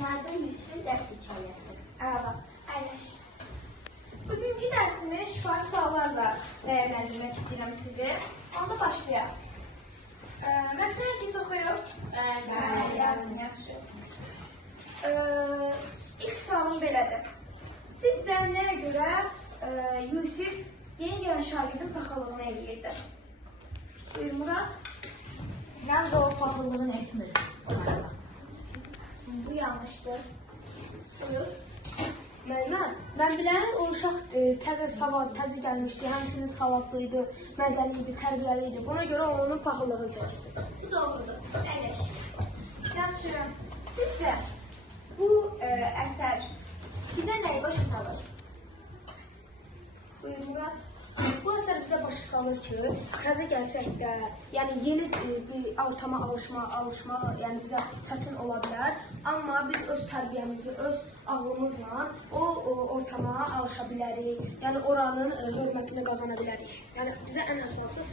Madem Yusuf'un ders hikayesi. Merhaba, əyləş. Bugünkü dərsimi şifahi suallarla dəyərləndirmək istəyirəm sizi. Onda başlayaq. Mətni hər kəs oxuyur. Yaxşı. İlk sualım belədir. Sizcə nəyə görə Yusuf yeni gələn şagirdin paxıllığını eləyirdi? Buyur Murad. Məncə o paxıllığını etmir. Bu yanlışdır. Buyur. Müəlliməm, mən bilən o uşaq təzə gəlmişdi, həmçinin savadlıydı, mədəni idi, tərbiyəli idi. Buna görə onun paxıllığını çəkdi. Bu doğrudur. Əyləş. Yaxşı. Sizcə bu əsər bizə nəyi başa salır? Buyur Murad. Bu əsər bizə başa salır ki, təzə gəlsək də, yəni yeni bir ortama alışma, yəni bizə çətin ola bilər. Amma biz öz tərbiyəmizi, öz ağlımızla o ortama alışa bilərik. Yəni oranın hörmətini qazana bilərik. Yəni bizə ən əsası